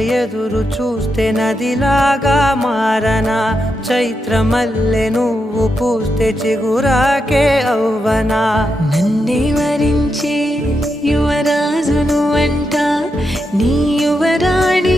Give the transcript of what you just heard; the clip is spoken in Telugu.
ఎదురు చూస్తే నదిలాగా మారనా, చైత్రమల్లె నువ్వు పూస్తే చిగురాకే అవ్వనా. నన్నే వరించే యువరాజును అంట నీ యువరాణి